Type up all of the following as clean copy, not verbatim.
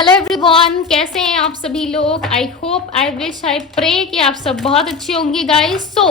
Hello everyone, कैसे हैं आप सभी लोग। I hope, I wish, I pray कि आप सब बहुत अच्छे होंगे गाइस। सो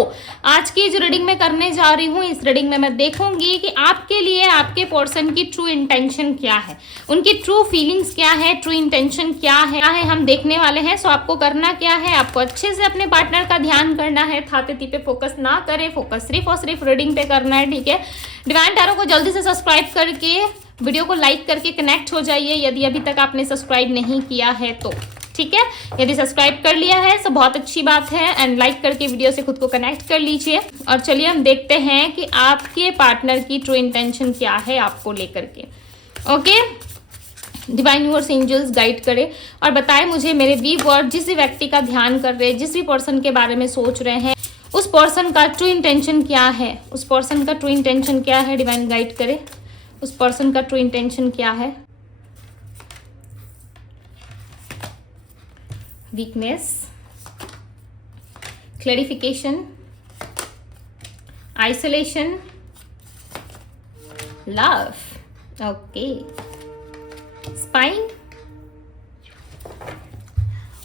आज की जो रीडिंग मैं करने जा रही हूँ, इस रीडिंग में मैं देखूंगी कि आपके लिए आपके पर्सन की ट्रू इंटेंशन क्या है, उनकी ट्रू फीलिंग्स क्या है, ट्रू इंटेंशन क्या है हम देखने वाले हैं। सो आपको करना क्या है, आपको अच्छे से अपने पार्टनर का ध्यान करना है, थाते पे फोकस ना करें, फोकस सिर्फ और सिर्फ रीडिंग पे करना है, ठीक है। डिवाइन टैरो को जल्दी से सब्सक्राइब करके वीडियो को लाइक करके कनेक्ट हो जाइए यदि अभी तक आपने सब्सक्राइब नहीं किया है तो, ठीक है। यदि सब्सक्राइब कर लिया है तो बहुत अच्छी बात है, एंड लाइक करके वीडियो से खुद को कनेक्ट कर लीजिए। और चलिए हम देखते हैं कि आपके पार्टनर की ट्रू इंटेंशन क्या है आपको लेकर के। Okay, divine universe angels guide करे और बताए मुझे मेरे व्यूअर जिस भी व्यक्ति का ध्यान कर रहे हैं, जिस भी पर्सन के बारे में सोच रहे हैं, उस पर्सन का ट्रू इंटेंशन क्या है, उस पर्सन का ट्रू इंटेंशन क्या है। डिवाइन गाइड करे उस पर्सन का ट्रू इंटेंशन क्या है। Weakness, clarification, isolation, love, okay, spine,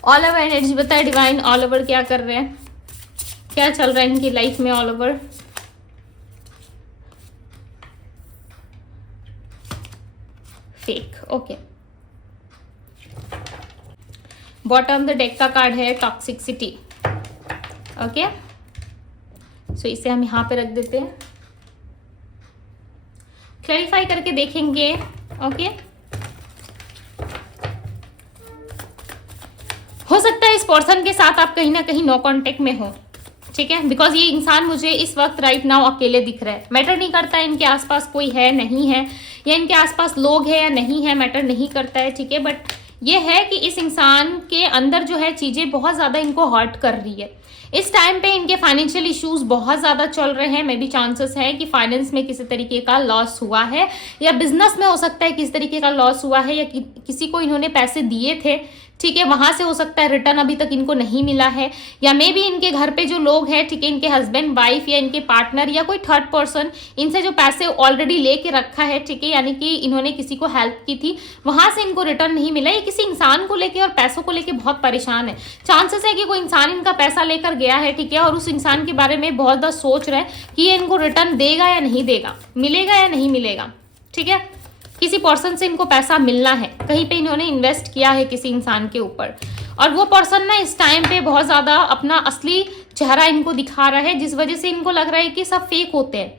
all over energy बताए डिवाइन। ऑल ओवर क्या कर रहे हैं, क्या चल रहा है इनकी लाइफ में all over. Fake, okay. Bottom the deck का कार्ड है टॉक्सिसिटी, ओके। सो इसे हम यहां पे रख देते हैं, क्लैरिफाई करके देखेंगे, ओके। हो सकता है इस पर्सन के साथ आप कहीं ना कहीं नो कांटेक्ट में हो, ठीक है, बिकॉज ये इंसान मुझे इस वक्त राइट नाउ अकेले दिख रहा है। मैटर नहीं करता है इनके आसपास कोई है नहीं है, या इनके आसपास लोग हैं या नहीं है, मैटर नहीं करता है, ठीक है। बट ये है कि इस इंसान के अंदर जो है चीजें बहुत ज्यादा इनको हर्ट कर रही है। इस टाइम पे इनके फाइनेंशियल इश्यूज बहुत ज्यादा चल रहे हैं। मे बी चांसेस है कि फाइनेंस में किसी तरीके का लॉस हुआ है, या बिजनेस में हो सकता है किसी तरीके का लॉस हुआ है, या किसी को इन्होंने पैसे दिए थे, ठीक है, वहां से हो सकता है रिटर्न अभी तक इनको नहीं मिला है। या मे बी इनके घर पे जो लोग हैं, ठीक है, इनके हस्बैंड वाइफ या इनके पार्टनर या कोई थर्ड पर्सन इनसे जो पैसे ऑलरेडी लेके रखा है, ठीक है, यानी कि इन्होंने किसी को हेल्प की थी, वहां से इनको रिटर्न नहीं मिला। ये किसी इंसान को लेके और पैसों को लेके बहुत परेशान है। चांसेस है कि कोई इंसान इनका पैसा लेकर गया है, ठीक है, और उस इंसान के बारे में बहुत ज्यादा सोच रहा है कि ये इनको रिटर्न देगा या नहीं देगा, मिलेगा या नहीं मिलेगा, ठीक है। किसी पर्सन से इनको पैसा मिलना है, कहीं पे इन्होंने इन्वेस्ट किया है किसी इंसान के ऊपर, और वो पर्सन ना इस टाइम पे बहुत ज्यादा अपना असली चेहरा इनको दिखा रहा है, जिस वजह से इनको लग रहा है कि सब फेक होते हैं,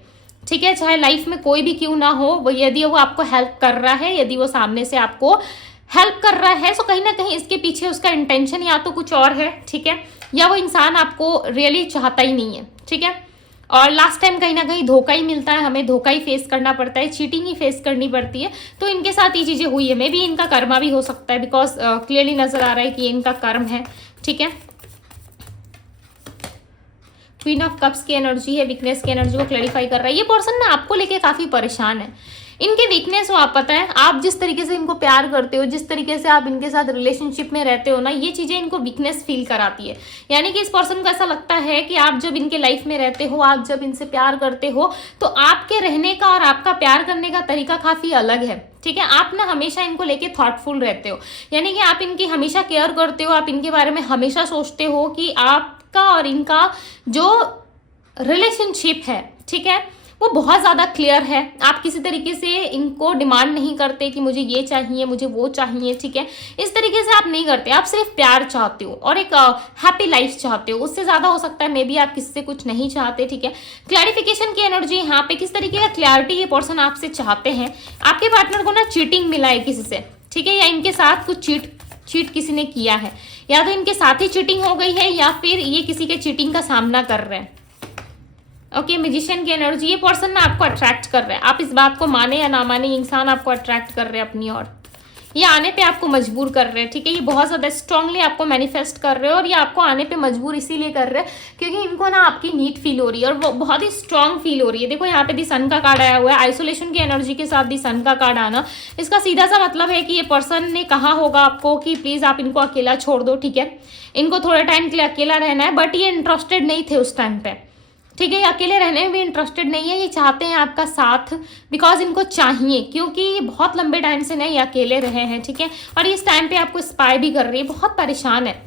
ठीक है। चाहे लाइफ में कोई भी क्यों ना हो, वो यदि वो आपको हेल्प कर रहा है, यदि वो सामने से आपको हेल्प कर रहा है, तो कहीं ना कहीं इसके पीछे उसका इंटेंशन या तो कुछ और है, ठीक है, या वो इंसान आपको रियली चाहता ही नहीं है, ठीक है। और लास्ट टाइम कहीं ना कहीं धोखा ही मिलता है, हमें धोखा ही फेस करना पड़ता है, चीटिंग ही फेस करनी पड़ती है। तो इनके साथ ये चीजें हुई है। मे बी इनका कर्मा भी हो सकता है, बिकॉज क्लियरली नजर आ रहा है कि ये इनका कर्म है, ठीक है। क्वीन ऑफ कप्स की एनर्जी है, वीकनेस की एनर्जी को क्लैरिफाई कर रहा है। ये पर्सन ना आपको लेके काफी परेशान है। इनके वीकनेस हो, आप पता है, आप जिस तरीके से इनको प्यार करते हो, जिस तरीके से आप इनके साथ रिलेशनशिप में रहते हो ना, ये चीजें इनको वीकनेस फील कराती है। यानी कि इस पर्सन को ऐसा लगता है कि आप जब इनके लाइफ में रहते हो, आप जब इनसे प्यार करते हो, तो आपके रहने का और आपका प्यार करने का तरीका काफी अलग है, ठीक है। आप ना हमेशा इनको लेके थॉटफुल रहते हो, यानी कि आप इनकी हमेशा केयर करते हो, आप इनके बारे में हमेशा सोचते हो कि आपका और इनका जो रिलेशनशिप है, ठीक है, वो बहुत ज़्यादा क्लियर है। आप किसी तरीके से इनको डिमांड नहीं करते कि मुझे ये चाहिए, मुझे वो चाहिए, ठीक है, इस तरीके से आप नहीं करते। आप सिर्फ प्यार चाहते हो और एक हैप्पी लाइफ चाहते हो, उससे ज़्यादा हो सकता है मे बी आप किसी से कुछ नहीं चाहते, ठीक है। क्लैरिफिकेशन की एनर्जी यहाँ पे, किस तरीके का क्लैरिटी ये पर्सन आपसे चाहते हैं। आपके पार्टनर को ना चीटिंग मिला है किसी से, ठीक है, या इनके साथ कुछ चीट किसी ने किया है, या तो इनके साथ ही चीटिंग हो गई है, या फिर ये किसी के चीटिंग का सामना कर रहे हैं। ओके, मैजिशियन की एनर्जी, ये पर्सन ना आपको अट्रैक्ट कर रहा है। आप इस बात को माने या ना माने, इंसान आपको अट्रैक्ट कर रहे हैं अपनी ओर, ये आने पे आपको मजबूर कर रहे हैं, ठीक है। ये बहुत ज्यादा स्ट्रांगली आपको मैनिफेस्ट कर रहे हो, और ये आपको आने पे मजबूर इसीलिए कर रहे हैं क्योंकि इनको ना आपकी नीड फील हो रही है, और वो बहुत ही स्ट्रांग फील हो रही है। देखो यहाँ पे दी सन का कार्ड आया हुआ है, आइसोलेशन की एनर्जी के साथ दी सन का कार्ड आना, इसका सीधा सा मतलब है कि ये पर्सन ने कहा होगा आपको कि प्लीज आप इनको अकेला छोड़ दो, ठीक है, इनको थोड़े टाइम के लिए अकेला रहना है, बट ये इंटरेस्टेड नहीं थे उस टाइम पे, ठीक है। ये अकेले रहने में भी इंटरेस्टेड नहीं है, ये चाहते हैं आपका साथ, बिकॉज इनको चाहिए, क्योंकि ये बहुत लंबे टाइम से नहीं अकेले रहे हैं, ठीक है। और इस टाइम पे आपको स्पाई भी कर रही है, बहुत परेशान है,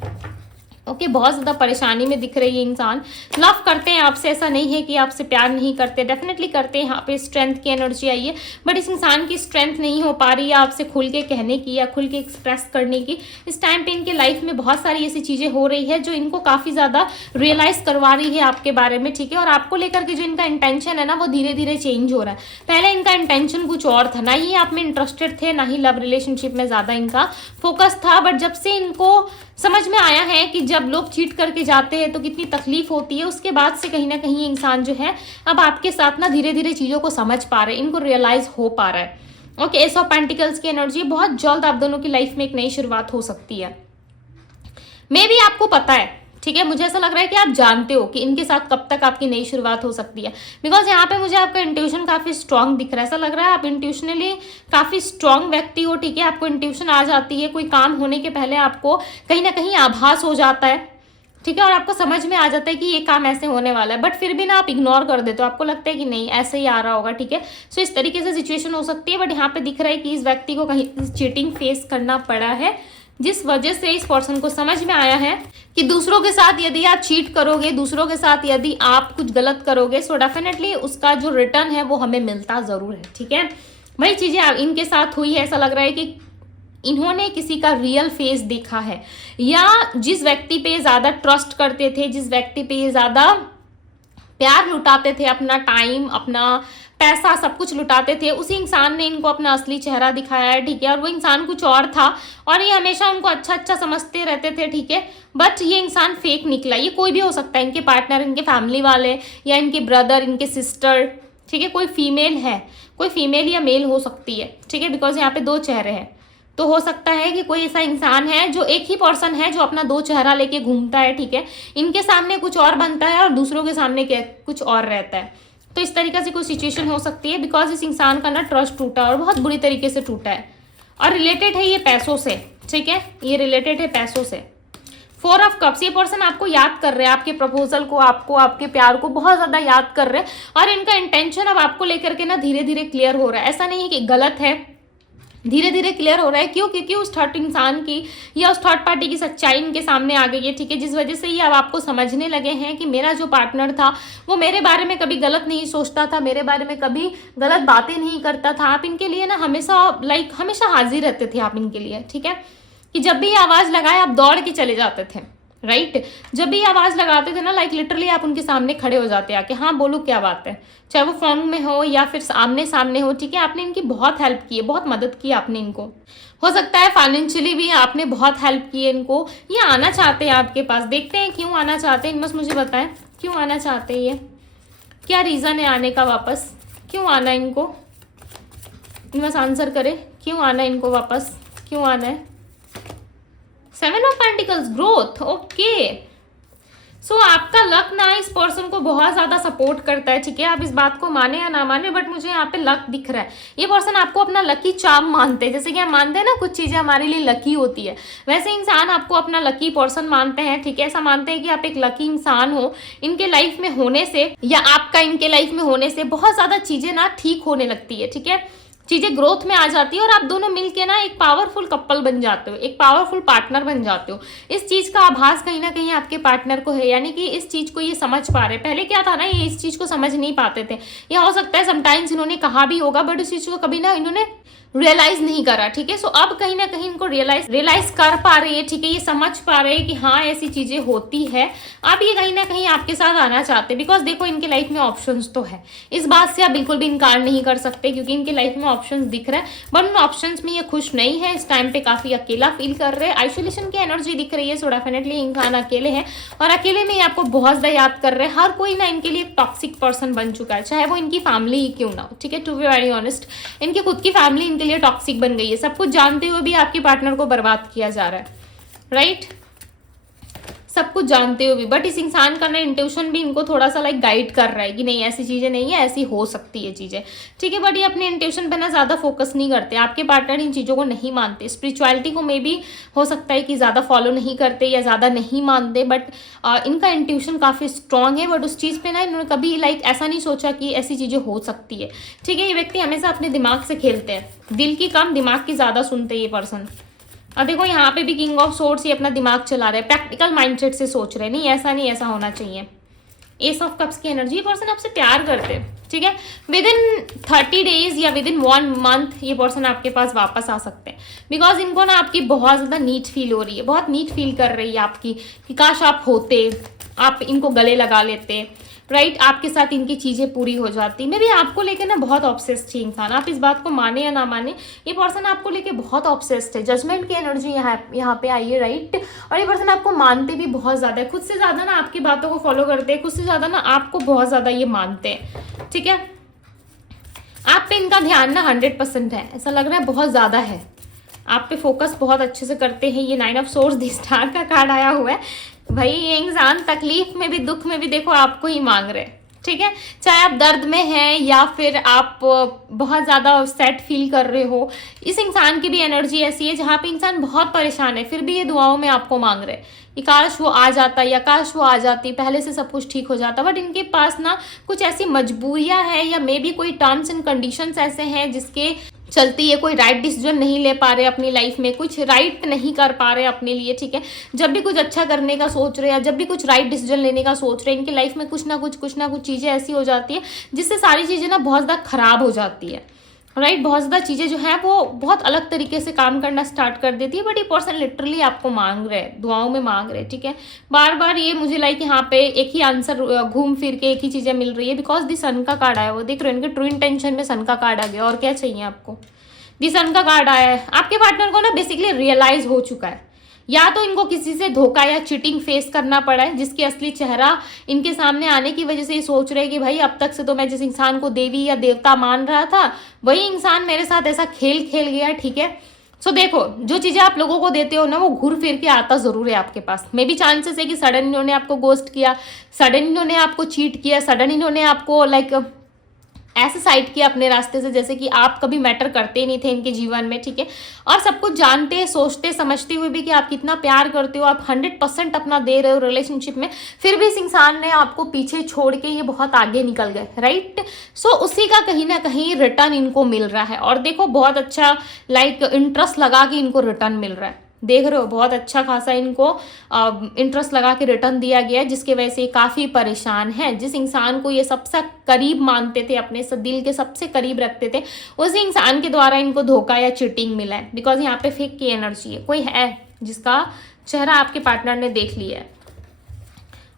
ओके, बहुत ज़्यादा परेशानी में दिख रही है इंसान। लव करते हैं आपसे, ऐसा नहीं है कि आपसे प्यार नहीं करते, डेफिनेटली करते हैं। यहाँ पे स्ट्रेंथ की एनर्जी आई है, बट इस इंसान की स्ट्रेंथ नहीं हो पा रही है आपसे खुल के कहने की या खुल के एक्सप्रेस करने की। इस टाइम पे इनके लाइफ में बहुत सारी ऐसी चीज़ें हो रही है जो इनको काफ़ी ज़्यादा रियलाइज़ करवा रही है आपके बारे में, ठीक है। और आपको लेकर के जो इनका इंटेंशन है ना, वो धीरे धीरे चेंज हो रहा है। पहले इनका इंटेंशन कुछ और था, ना ही आप में इंटरेस्टेड थे, ना ही लव रिलेशनशिप में ज़्यादा इनका फोकस था। बट जब से इनको समझ में आया है कि जब लोग चीट करके जाते हैं तो कितनी तकलीफ होती है, उसके बाद से कहीं ना कहीं इंसान जो है अब आपके साथ ना धीरे धीरे चीज़ों को समझ पा रहे हैं, इनको रियलाइज हो पा रहा है। ओके, एस ऑफ पेंटिकल्स की एनर्जी, बहुत जल्द आप दोनों की लाइफ में एक नई शुरुआत हो सकती है। मे भी आपको पता है, ठीक है, मुझे ऐसा लग रहा है कि आप जानते हो कि इनके साथ कब तक आपकी नई शुरुआत हो सकती है, बिकॉज यहाँ पे मुझे आपका इंट्यूशन काफ़ी स्ट्रांग दिख रहा है। ऐसा लग रहा है आप इंट्यूशनली काफ़ी स्ट्रांग व्यक्ति हो, ठीक है। आपको इंट्यूशन आ जाती है, कोई काम होने के पहले आपको कहीं ना कहीं आभास हो जाता है, ठीक है, और आपको समझ में आ जाता है कि ये काम ऐसे होने वाला है, बट फिर भी ना आप इग्नोर कर देते हो, आपको लगता है कि नहीं ऐसे ही आ रहा होगा, ठीक है। सो इस तरीके से सिचुएशन हो सकती है। बट यहाँ पे दिख रहा है कि इस व्यक्ति को कहीं चीटिंग फेस करना पड़ा है, जिस वजह से इस पर्सन को समझ में आया है कि दूसरों के साथ यदि आप चीट करोगे, दूसरों के साथ यदि आप कुछ गलत करोगे, सो डेफिनेटली उसका जो रिटर्न है वो हमें मिलता ज़रूर है, ठीक है। वही चीज़ें इनके साथ हुई है। ऐसा लग रहा है कि इन्होंने किसी का रियल फेस देखा है, या जिस व्यक्ति पे ज़्यादा ट्रस्ट करते थे, जिस व्यक्ति पे ये ज़्यादा प्यार लुटाते थे, अपना टाइम, अपना पैसा, सब कुछ लुटाते थे, उसी इंसान ने इनको अपना असली चेहरा दिखाया है, ठीक है। और वो इंसान कुछ और था और ये हमेशा उनको अच्छा अच्छा समझते रहते थे, ठीक है। बट ये इंसान फेक निकला। ये कोई भी हो सकता है, इनके पार्टनर, इनके फैमिली वाले, या इनके ब्रदर, इनके सिस्टर, ठीक है। कोई फीमेल है, कोई फीमेल या मेल हो सकती है, ठीक है, बिकॉज यहाँ पे दो चेहरे हैं। तो हो सकता है कि कोई ऐसा इंसान है जो एक ही पर्सन है जो अपना दो चेहरा लेके घूमता है, ठीक है। इनके सामने कुछ और बनता है और दूसरों के सामने कुछ और रहता है। तो इस तरीके से कोई सिचुएशन हो सकती है, बिकॉज इस इंसान का ना ट्रस्ट टूटा और बहुत बुरी तरीके से टूटा है, और रिलेटेड है ये पैसों से, ठीक है। ये रिलेटेड है पैसों से। 4 ऑफ कप्स, ये पर्सन आपको याद कर रहे हैं, आपके प्रपोजल को, आपको, आपके प्यार को बहुत ज़्यादा याद कर रहे हैं, और इनका इंटेंशन अब आपको लेकर के ना धीरे धीरे क्लियर हो रहा है। ऐसा नहीं है कि गलत है, धीरे धीरे क्लियर हो रहा है। क्यों? क्योंकि उस थर्ड इंसान की या उस थर्ड पार्टी की सच्चाई इनके सामने आ गई है, ठीक है, जिस वजह से ये अब आपको समझने लगे हैं कि मेरा जो पार्टनर था वो मेरे बारे में कभी गलत नहीं सोचता था, मेरे बारे में कभी गलत बातें नहीं करता था। आप इनके लिए ना हमेशा हमेशा हाजिर रहते थे आप इनके लिए, ठीक है, कि जब भी ये आवाज़ लगाए आप दौड़ के चले जाते थे, राइट। जब भी आवाज़ लगाते थे ना, लिटरली आप उनके सामने खड़े हो जाते आके, हाँ बोलो क्या बात है, चाहे वो फोन में हो या फिर आमने सामने हो, ठीक है। आपने इनकी बहुत हेल्प की है, बहुत मदद की आपने इनको। हो सकता है फाइनेंशियली भी आपने बहुत हेल्प की है इनको। ये आना चाहते हैं आपके पास, देखते हैं क्यों आना चाहते हैं, बस मुझे बताएं क्यों आना चाहते हैं, ये क्या रीज़न है आने का वापस, क्यों आना इनको, बस आंसर करें, क्यों आना इनको वापस, क्यों आना है। 7 ऑफ पेंटिकल्स, ग्रोथ, ओके। सो आपका लक ना इस पर्सन को बहुत ज़्यादा सपोर्ट करता है, ठीक है। आप इस बात को माने या ना माने, बट मुझे यहाँ पे लक दिख रहा है। ये पर्सन आपको अपना लकी चार्म मानते हैं, जैसे कि हम मानते हैं ना कुछ चीज़ें हमारे लिए लकी होती है, वैसे इंसान आपको अपना लकी पर्सन मानते हैं, ठीक है। ऐसा मानते हैं कि आप एक लकी इंसान हो। इनके लाइफ में होने से या आपका इनके लाइफ में होने से बहुत ज़्यादा चीज़ें ना ठीक होने लगती है, ठीक है, चीज़ें ग्रोथ में आ जाती है और आप दोनों मिलके ना एक पावरफुल कपल बन जाते हो, एक पावरफुल पार्टनर बन जाते हो। इस चीज़ का आभास कहीं ना कहीं आपके पार्टनर को है, यानी कि इस चीज़ को ये समझ पा रहे। पहले क्या था ना, ये इस चीज़ को समझ नहीं पाते थे, या हो सकता है समटाइम्स इन्होंने कहा भी होगा, बट उस चीज़ को कभी ना इन्होंने रियलाइज नहीं करा, ठीक है। सो अब कहीं ना कहीं इनको रियलाइज कर पा रहे हैं, ठीक है, ये समझ पा रहे हैं कि हाँ ऐसी चीज़ें होती है। अब ये कहीं ना कहीं आपके साथ आना चाहते हैं, बिकॉज देखो इनके लाइफ में ऑप्शंस तो है, इस बात से आप बिल्कुल भी इनकार नहीं कर सकते, क्योंकि इनके लाइफ में ऑप्शंस दिख रहा है, बट उन ऑप्शंस में ये खुश नहीं है। इस टाइम पे काफ़ी अकेला फील कर रहे हैं, आइसोलेशन की एनर्जी दिख रही है। सो डेफिनेटली इंसान अकेले हैं और अकेले में आपको बहुत ज़्यादा याद कर रहे हैं। हर कोई ना इनके लिए टॉक्सिक पर्सन बन चुका है, चाहे वो इनकी फैमिली ही क्यों ना हो, ठीक है। टू बी वेरी ऑनेस्ट, इनकी खुद की फैमिली इनके लिए टॉक्सिक बन गई है। सब कुछ जानते हुए भी आपके पार्टनर को बर्बाद किया जा रहा है, राइट। सब कुछ जानते हुए भी, बट इस इंसान का ना इंट्यूशन भी इनको थोड़ा सा लाइक गाइड कर रहा है कि नहीं ऐसी चीज़ें नहीं है, ऐसी हो सकती है चीज़ें, ठीक है। बट ये अपने इंट्यूशन पे ना ज़्यादा फोकस नहीं करते, आपके पार्टनर इन चीज़ों को नहीं मानते, स्पिरिचुअलिटी को मे भी हो सकता है कि ज़्यादा फॉलो नहीं करते या ज़्यादा नहीं मानते, बट इनका इंट्यूशन काफ़ी स्ट्रांग है। बट उस चीज़ पे ना इन्होंने कभी लाइक ऐसा नहीं सोचा कि ऐसी चीज़ें हो सकती है, ठीक है। ये व्यक्ति हमेशा अपने दिमाग से खेलते हैं, दिल की कम दिमाग की ज़्यादा सुनते हैं ये पर्सन। और देखो यहाँ पे भी किंग ऑफ सोर्ड्स, ये अपना दिमाग चला रहे हैं, प्रैक्टिकल माइंडसेट से सोच रहे हैं, नहीं ऐसा नहीं, ऐसा होना चाहिए। एस ऑफ कप्स की एनर्जी, ये पर्सन आपसे प्यार करते हैं, ठीक है। विद इन 30 डेज या विद इन 1 मंथ ये पर्सन आपके पास वापस आ सकते हैं, बिकॉज इनको ना आपकी बहुत ज़्यादा नीड फील हो रही है, बहुत नीड फील कर रही है आपकी कि काश आप होते, आप इनको गले लगा लेते, राइट, आपके साथ इनकी चीज़ें पूरी हो जाती। मे भी आपको लेके ना बहुत ऑब्सेस्ड थी इंसान, आप इस बात को माने या ना माने, ये पर्सन आपको लेके बहुत ऑब्सेस्ड है। जजमेंट की एनर्जी यहाँ पे आई है, राइट। और ये पर्सन आपको मानते भी बहुत ज़्यादा है, खुद से ज़्यादा ना आपकी बातों को फॉलो करते हैं, खुद से ज़्यादा ना आपको बहुत ज़्यादा ये मानते हैं, ठीक है। आप पे इनका ध्यान ना 100% है, ऐसा लग रहा है बहुत ज़्यादा है, आप पे फोकस बहुत अच्छे से करते हैं। ये 9 ऑफ सोर्स दी स्टार का कार्ड आया हुआ है भाई, ये इंसान तकलीफ में भी दुख में भी देखो आपको ही मांग रहे, ठीक है। चाहे आप दर्द में हैं या फिर आप बहुत ज़्यादा सैड फील कर रहे हो, इस इंसान की भी एनर्जी ऐसी है जहाँ पे इंसान बहुत परेशान है, फिर भी ये दुआओं में आपको मांग रहे कि काश वो आ जाता या काश वो आ जाती, पहले से सब कुछ ठीक हो जाता। बट इनके पास ना कुछ ऐसी मजबूरियां हैं या मे बी कोई टर्म्स एंड कंडीशंस ऐसे हैं जिसके चलती है कोई राइट डिसीजन नहीं ले पा रहे अपनी लाइफ में, कुछ राइट नहीं कर पा रहे अपने लिए, ठीक है। जब भी कुछ अच्छा करने का सोच रहे हैं, जब भी कुछ राइट डिसीजन लेने का सोच रहे हैं, इनकी लाइफ में कुछ ना कुछ चीज़ें ऐसी हो जाती है जिससे सारी चीज़ें ना बहुत ज़्यादा खराब हो जाती है, राइट। बहुत ज़्यादा चीज़ें जो है वो बहुत अलग तरीके से काम करना स्टार्ट कर देती है। बट ये पर्सन लिटरली आपको मांग रहे हैं, दुआओं में मांग रहे हैं, ठीक है। बार बार ये मुझे लाइक यहाँ पे एक ही आंसर घूम फिर के एक ही चीज़ें मिल रही है, बिकॉज दी सन का कार्ड आया, वो देख रहे हो इनके ट्रू इंटेंशन में सन का कार्ड आ गया, और क्या चाहिए आपको। दी सन का कार्ड आया है, आपके पार्टनर को ना बेसिकली रियलाइज हो चुका है, या तो इनको किसी से धोखा या चीटिंग फेस करना पड़ा है, जिसकी असली चेहरा इनके सामने आने की वजह से ये सोच रहे हैं कि भाई अब तक से तो मैं जिस इंसान को देवी या देवता मान रहा था वही इंसान मेरे साथ ऐसा खेल खेल गया, ठीक है। सो देखो जो चीज़ें आप लोगों को देते हो ना वो घूर फिर के आता ज़रूर है आपके पास। मे भी चांसेस है कि सडन इन्होंने आपको गोस्ट किया, सडन इन्होंने आपको चीट किया, सडन इन्होंने आपको लाइक ऐसे साइड किया अपने रास्ते से जैसे कि आप कभी मैटर करते ही नहीं थे इनके जीवन में, ठीक है। और सब कुछ जानते सोचते समझते हुए भी कि आप कितना प्यार करते हो, आप 100% अपना दे रहे हो रिलेशनशिप में, फिर भी इस इंसान ने आपको पीछे छोड़ के ये बहुत आगे निकल गए, राइट। सो उसी का कहीं ना कहीं रिटर्न इनको मिल रहा है, और देखो बहुत अच्छा लाइक इंटरेस्ट लगा के इनको रिटर्न मिल रहा है, देख रहे हो बहुत अच्छा खासा इनको इंटरेस्ट लगा के रिटर्न दिया गया है, जिसकी वजह से काफ़ी परेशान है। जिस इंसान को ये सबसे करीब मानते थे, अपने दिल के सबसे करीब रखते थे, उसी इंसान के द्वारा इनको धोखा या चीटिंग मिला है, बिकॉज यहाँ पे फेक की एनर्जी है, कोई है जिसका चेहरा आपके पार्टनर ने देख लिया है,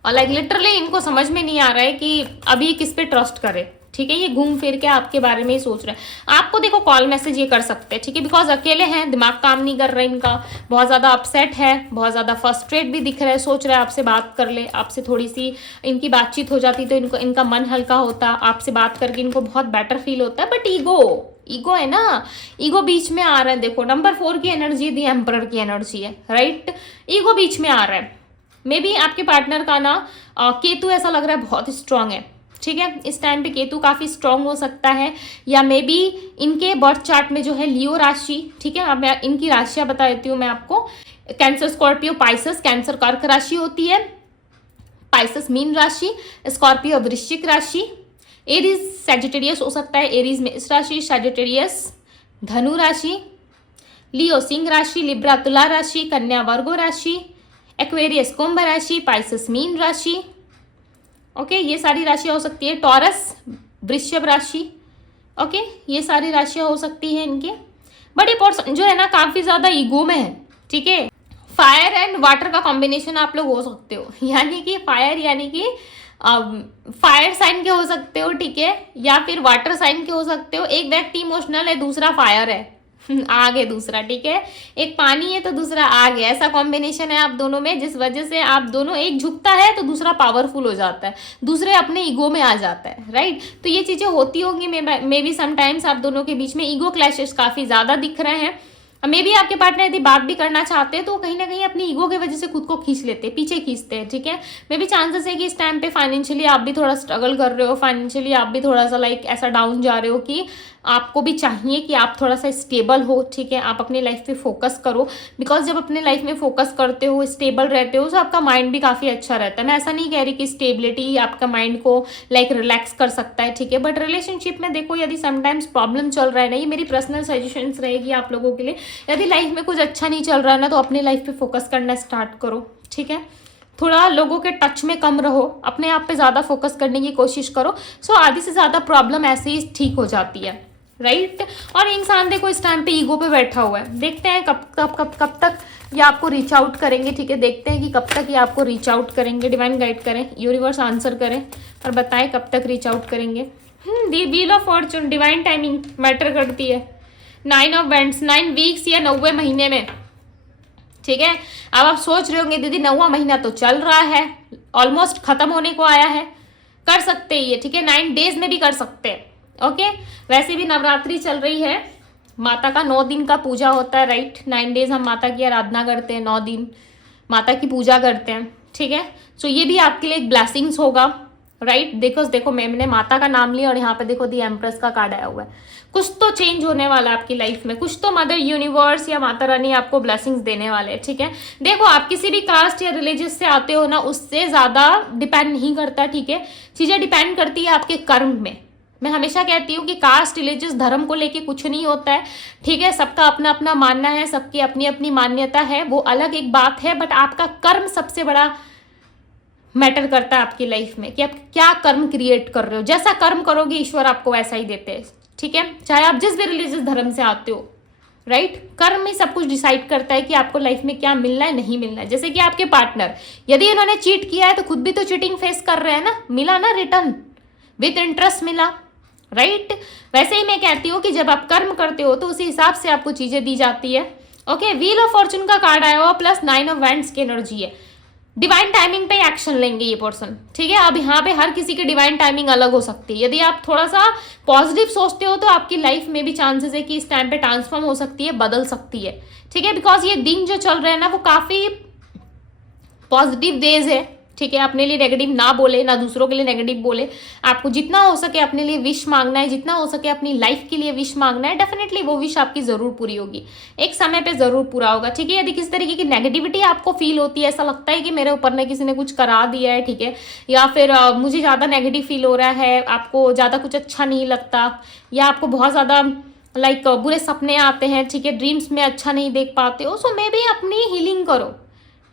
और लाइक लिटरली इनको समझ में नहीं आ रहा है कि अभी किस पे ट्रस्ट करे, ठीक है। ये घूम फिर के आपके बारे में ही सोच रहे हैं। आपको देखो कॉल मैसेज ये कर सकते हैं, ठीक है, बिकॉज अकेले हैं, दिमाग काम नहीं कर रहा है इनका, बहुत ज़्यादा अपसेट है, बहुत ज़्यादा फ्रस्ट्रेट भी दिख रहा है, सोच रहा है आपसे बात कर ले, आपसे थोड़ी सी इनकी बातचीत हो जाती तो इनका मन हल्का होता, आपसे बात करके इनको बहुत बेटर फील होता है। बट ईगो है ना, ईगो बीच में आ रहा है। देखो नंबर 4 की एनर्जी दी एम्परर की एनर्जी है, राइट। ईगो बीच में आ रहा है। मे बी आपके पार्टनर का ना केतु ऐसा लग रहा है बहुत स्ट्रांग है, ठीक है। इस टाइम पे केतु काफ़ी स्ट्रांग हो सकता है, या मे बी इनके बर्थ चार्ट में जो है लियो राशि, ठीक है। अब मैं इनकी राशियाँ बता देती हूँ मैं आपको। कैंसर, स्कॉर्पियो, पाइसेस, कैंसर कर्क राशि होती है, पाइसेस मीन राशि, स्कॉर्पियो वृश्चिक राशि, एरीज सैजिटेरियस हो सकता है, एरीज में इस राशि, सैजिटेरियस धनु राशि, लियो सिंह राशि, लिब्रा तुला राशि, कन्या वर्गो राशि, एक्वेरियस कुंभ राशि, पाइसेस मीन राशि, ओके ये सारी राशियाँ हो सकती है। टॉरस वृषभ राशि, ओके ये सारी राशियाँ हो सकती है इनके। बट ये पर्सन जो है ना काफ़ी ज़्यादा ईगो में है, ठीक है। फायर एंड वाटर का कॉम्बिनेशन आप लोग हो सकते हो, यानी कि फायर यानी कि फायर साइन के हो सकते हो, ठीक है, या फिर वाटर साइन के हो सकते हो। एक व्यक्ति इमोशनल है, दूसरा फायर है, आग है दूसरा, ठीक है। एक पानी है तो दूसरा आग है, ऐसा कॉम्बिनेशन है आप दोनों में, जिस वजह से आप दोनों, एक झुकता है तो दूसरा पावरफुल हो जाता है, दूसरे अपने ईगो में आ जाता है, राइट। तो ये चीज़ें होती होंगी मे बी समटाइम्स आप दोनों के बीच में ईगो क्लैशेस काफ़ी ज़्यादा दिख रहे हैं, मे बी आपके पार्टनर यदि बात भी करना चाहते हैं तो कहीं ना कहीं अपनी ईगो की वजह से खुद को खींच लेते हैं, पीछे खींचते हैं, ठीक है। मे बी चांसेस है कि इस टाइम पे फाइनेंशियली आप भी थोड़ा स्ट्रगल कर रहे हो, फाइनेंशियली आप भी थोड़ा सा लाइक ऐसा डाउन जा रहे हो कि आपको भी चाहिए कि आप थोड़ा सा स्टेबल हो, ठीक है। आप अपनी लाइफ पे फोकस करो, बिकॉज जब अपने लाइफ में फोकस करते हो, स्टेबल रहते हो, तो आपका माइंड भी काफ़ी अच्छा रहता है। मैं ऐसा नहीं कह रही कि स्टेबिलिटी आपका माइंड को लाइक रिलैक्स कर सकता है, ठीक है। बट रिलेशनशिप में देखो, यदि समटाइम्स प्रॉब्लम चल रहा है ना, ये मेरी पर्सनल सजेशंस रहेगी आप लोगों के लिए, यदि लाइफ में कुछ अच्छा नहीं चल रहा है ना, तो अपनी लाइफ पे फोकस करना स्टार्ट करो, ठीक है। थोड़ा लोगों के टच में कम रहो, अपने आप पे ज़्यादा फोकस करने की कोशिश करो। सो आधी से ज़्यादा प्रॉब्लम ऐसे ही ठीक हो जाती है, राइट। और इंसान देखो इस टाइम पे ईगो पे बैठा हुआ है, देखते हैं कब तक ये आपको रीच आउट करेंगे, ठीक है। देखते हैं कि कब तक ये आपको रीच आउट करेंगे। डिवाइन गाइड करें, यूनिवर्स आंसर करें और बताएं कब तक रीच आउट करेंगे। The wheel of fortune, divine timing matter करती है। 9 ऑफ वेंट्स, 9 वीक्स या 90 महीने में, ठीक है। अब आप सोच रहे होंगे दीदी 9वां महीना तो चल रहा है, ऑलमोस्ट खत्म होने को आया है, कर सकते हैं ये, ठीक है। 9 डेज में भी कर सकते हैं, ओके। वैसे भी नवरात्रि चल रही है, माता का 9 दिन का पूजा होता है, राइट। 9 डेज हम माता की आराधना करते हैं, 9 दिन माता की पूजा करते हैं, ठीक है। सो ये भी आपके लिए एक ब्लेसिंग्स होगा, राइट। देखो मैंने माता का नाम लिया और यहाँ पे देखो दी एम्प्रेस का कार्ड आया हुआ है। कुछ तो चेंज होने वाला है आपकी लाइफ में, कुछ तो मदर यूनिवर्स या माता रानी आपको ब्लेसिंग्स देने वाले हैं, ठीक है। देखो आप किसी भी कास्ट या रिलीजियस से आते हो ना, उससे ज़्यादा डिपेंड नहीं करता, ठीक है। चीज़ें डिपेंड करती है आपके कर्म में। मैं हमेशा कहती हूँ कि कास्ट रिलीजियस धर्म को लेके कुछ नहीं होता है, ठीक है। सबका अपना अपना मानना है, सबकी अपनी अपनी मान्यता है, वो अलग एक बात है। बट आपका कर्म सबसे बड़ा मैटर करता है आपकी लाइफ में, कि आप क्या कर्म क्रिएट कर रहे हो। जैसा कर्म करोगे ईश्वर आपको वैसा ही देते हैं, ठीक है। चाहे आप जिस भी रिलीजियस धर्म से आते हो, राइट। कर्म ही सब कुछ डिसाइड करता है कि आपको लाइफ में क्या मिलना है, नहीं मिलना है। जैसे कि आपके पार्टनर, यदि इन्होंने चीट किया है तो खुद भी तो चीटिंग फेस कर रहे हैं ना, मिला ना रिटर्न, विथ इंटरेस्ट मिला, राइट। वैसे ही मैं कहती हूँ कि जब आप कर्म करते हो तो उसी हिसाब से आपको चीजें दी जाती है, ओके। व्हील ऑफ फॉर्चून का कार्ड आया हुआ प्लस 9 ऑफ वैंड्स की एनर्जी है। डिवाइन टाइमिंग पे एक्शन लेंगे ये पर्सन, ठीक है। अब यहाँ पे हर किसी की डिवाइन टाइमिंग अलग हो सकती है। यदि आप थोड़ा सा पॉजिटिव सोचते हो तो आपकी लाइफ में भी चांसेस है कि इस टाइम पे ट्रांसफॉर्म हो सकती है, बदल सकती है, ठीक है। बिकॉज ये दिन जो चल रहे हैं ना, वो काफी पॉजिटिव डेज है, ठीक है। अपने लिए नेगेटिव ना बोले, ना दूसरों के लिए नेगेटिव बोले। आपको जितना हो सके अपने लिए विश मांगना है, जितना हो सके अपनी लाइफ के लिए विश मांगना है। डेफिनेटली वो विश आपकी जरूर पूरी होगी, एक समय पे जरूर पूरा होगा, ठीक है। यदि किसी तरीके की नेगेटिविटी आपको फील होती है, ऐसा लगता है कि मेरे ऊपर ने किसी ने कुछ करा दिया है, ठीक है, या फिर मुझे ज़्यादा नेगेटिव फील हो रहा है, आपको ज़्यादा कुछ अच्छा नहीं लगता, या आपको बहुत ज़्यादा लाइक बुरे सपने आते हैं, ठीक है, ड्रीम्स में अच्छा नहीं देख पाते हो, सो मे बी अपनी हीलिंग करो,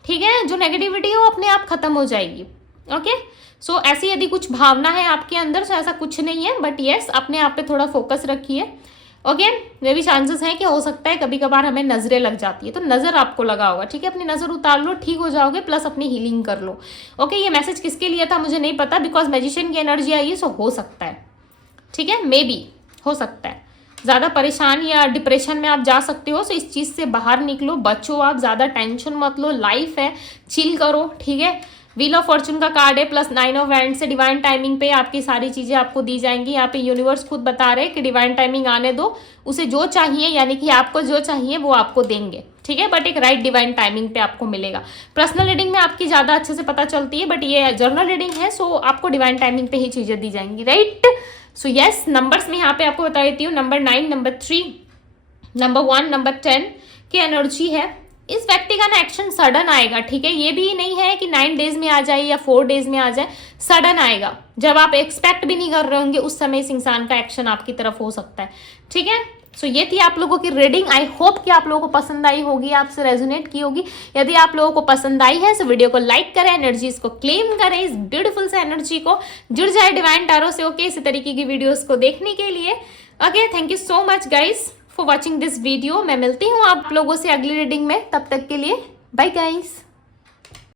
ठीक है। जो नेगेटिविटी है वो अपने आप खत्म हो जाएगी, ओके। सो ऐसी यदि कुछ भावना है आपके अंदर, सो ऐसा कुछ नहीं है, बट येस अपने आप पे थोड़ा फोकस रखिए, ओके। मे भी चांसेस हैं कि हो सकता है कभी कभार हमें नजरें लग जाती है, तो नजर आपको लगा होगा, ठीक है। अपनी नजर उतार लो, ठीक हो जाओगे, प्लस अपनी हीलिंग कर लो, ओके। ये मैसेज किसके लिए था मुझे नहीं पता, बिकॉज मैजिशियन की एनर्जी आई है, सो हो सकता है, ठीक है, मे बी हो सकता है। ज़्यादा परेशान या डिप्रेशन में आप जा सकते हो, सो इस चीज़ से बाहर निकलो, बचो, आप ज़्यादा टेंशन मत लो, लाइफ है, चिल करो, ठीक है। व्हील ऑफ फॉर्चून का कार्ड है प्लस 9 ऑफ वैंड्स से डिवाइन टाइमिंग पे आपकी सारी चीज़ें आपको दी जाएंगी। यहाँ पे यूनिवर्स खुद बता रहे हैं कि डिवाइन टाइमिंग आने दो, उसे जो चाहिए, यानी कि आपको जो चाहिए वो आपको देंगे, ठीक है। बट एक राइट डिवाइन टाइमिंग पे आपको मिलेगा। पर्सनल रीडिंग में आपकी ज़्यादा अच्छे से पता चलती है, बट ये जर्नल रीडिंग है, सो आपको डिवाइन टाइमिंग पे ही चीज़ें दी जाएंगी, राइट। सो यस, नंबर्स में यहाँ पे आपको बता देती हूँ, नंबर 9, नंबर 3, नंबर 1, नंबर 10 की एनर्जी है। इस व्यक्ति का ना एक्शन सडन आएगा, ठीक है। ये भी नहीं है कि 9 डेज में आ जाए या 4 डेज में आ जाए, सडन आएगा। जब आप एक्सपेक्ट भी नहीं कर रहे होंगे उस समय इस इंसान का एक्शन आपकी तरफ हो सकता है, ठीक है। सो ये थी आप लोगों की रीडिंग। आई होप कि आप लोगों को पसंद आई होगी, आपसे रेजोनेट की होगी। यदि आप लोगों को पसंद आई है तो वीडियो को लाइक करें, एनर्जीज को क्लेम करें, इस ब्यूटीफुल से एनर्जी को, जुड़ जाए डिवाइन टैरो से, ओके। इसी तरीके की वीडियोस को देखने के लिए, okay. Thank you so much guys for watching this video. मैं मिलती हूँ आप लोगों से अगली रीडिंग में, तब तक के लिए बाय गाइस।